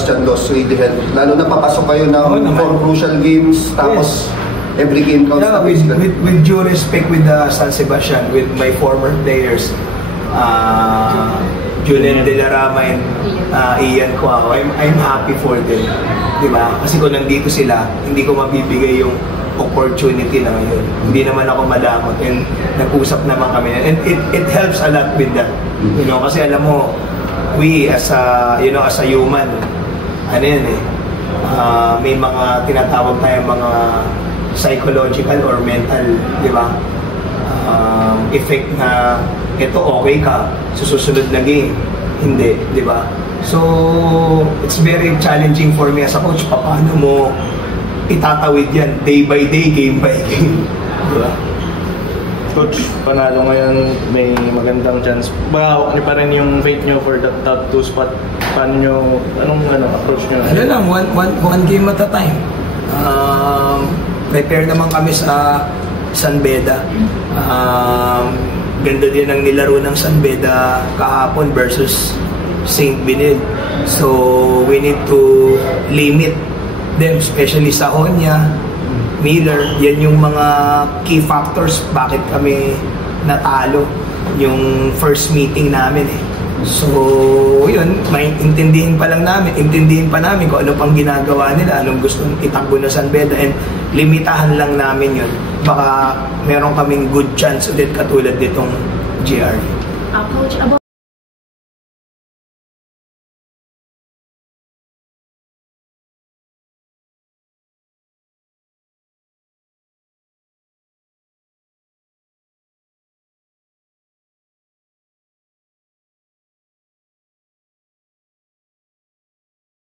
Sebastian Dos really help. Lalo na papasok kayo ng 4 crucial games, tapos every game counts. Yeah, with due respect with San Sebastian, with my former players, Julian De La Rama and Ian Cuao, I'm happy for them. Diba? Kasi kung nandito sila, hindi ko mabibigay yung opportunity na yun. Hindi naman ako madamot, and nag-usap naman kami, and it helps a lot with that. You know, kasi alam mo, we as a, you know, as a human, ano yan may mga tinatawag tayong mga psychological or mental, di ba, effect na ito okay ka sa susunod na game, hindi, di ba? So it's very challenging for me as a coach. Paano mo itatawid yan day by day, game by game, di ba? Coach, panalo ngayon, may magandang chance. Bahawak niyo pa rin yung faith niyo for the top 2 spot. Paano niyo, anong approach niyo? Ano lang, one game at a time. Prepare naman kami sa San Beda. Ganda din ang nilaro ng San Beda kahapon versus St. Benil. So we need to limit them, especially sa Honya, Miller. Yan yung mga key factors bakit kami natalo yung first meeting namin So yun, intindihin pa namin kung ano pang ginagawa nila, anong gustong itakbo na San Beda, and limitahan lang namin yun. Baka meron kaming good chance ulit katulad ditong GR. Coach, about